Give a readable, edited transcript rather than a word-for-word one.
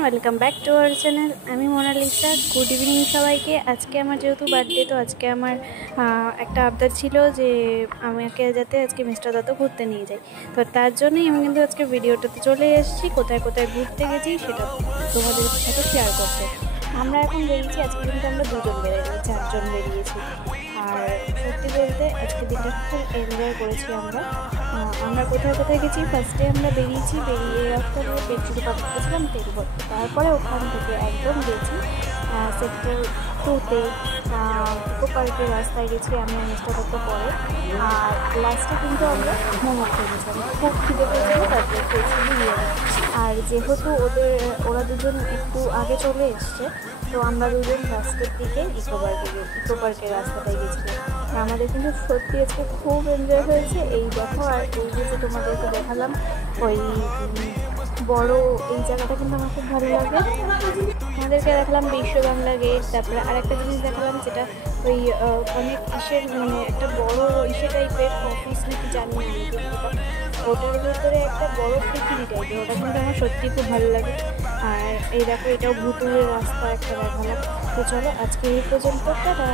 Welcome back to our channel. আমি Mona Lisa. Good evening সবাইকে। আজকে আমার যেহেতু বার্থডে, তো আজকে আমার একটা আবদার ছিল যে আমাকে যাতে আজকে মিস্টার দত্ত ঘুরতে নিয়ে যায়। তো তার জন্যই আমি কিন্তু আজকে ভিডিওটাতে চলে এসেছি, কোথায় কোথায় ঘুরতে গেছি সেটা তোমাদের সাথে শেয়ার করতে। আমরা এখন বেরিয়েছি, আজকে কিন্তু আমরা দুজন বেরিয়েছি, 4জন বেরিয়েছি। আর সত্যি বলতে আজকে দিনটা খুব এনজয় করেছি আমরা। আমরা কোথায় কোথায় গেছি, ফার্স্টে আমরা বেরিয়ে আসতে পেট্রোল পাম্প গেছিলাম তেল ভরতে। তারপরে ওখান থেকে একদম গেছি সেক্টর 2-তে ইকো পার্কের রাস্তায় গেছি আমি মিস্টার দত্ত পরে। আর লাস্টে কিন্তু আমরা মোমো খেয়েছিলাম, খুব খিদে পেয়েছিল, তারপরে খেয়েছি বিরিয়ানি। আর যেহেতু ওরা দুজন একটু আগে চলে এসছে, তো আমরা দুজন লাস্টের দিকে ইকো পার্কের রাস্তাটায় গেছিলাম। আমাদের কিন্তু সত্যি আজকে খুব এনজয় হয়েছে। এই দেখো, আর এই যে তোমাদেরকে দেখালাম ওই বড় এই জায়গাটা কিন্তু আমার খুব ভালো লাগে। আমাদেরকে দেখালাম বিশ্ব বাংলা গেট, তারপরে আরেকটা জিনিস দেখালাম যেটা ওই অনেক মানে একটা বড় টাইপের অফিস নাকি জানি না, ওটার ভিতরে একটা বড় পৃথিবী টাইপের, ওটা কিন্তু আমার সত্যি খুব ভালো লাগে। আর এই দেখো, এটাও ভুতুরের রাস্তা একটা দেখালাম। তো চলো আজকে এই পর্যন্ত, টাটা।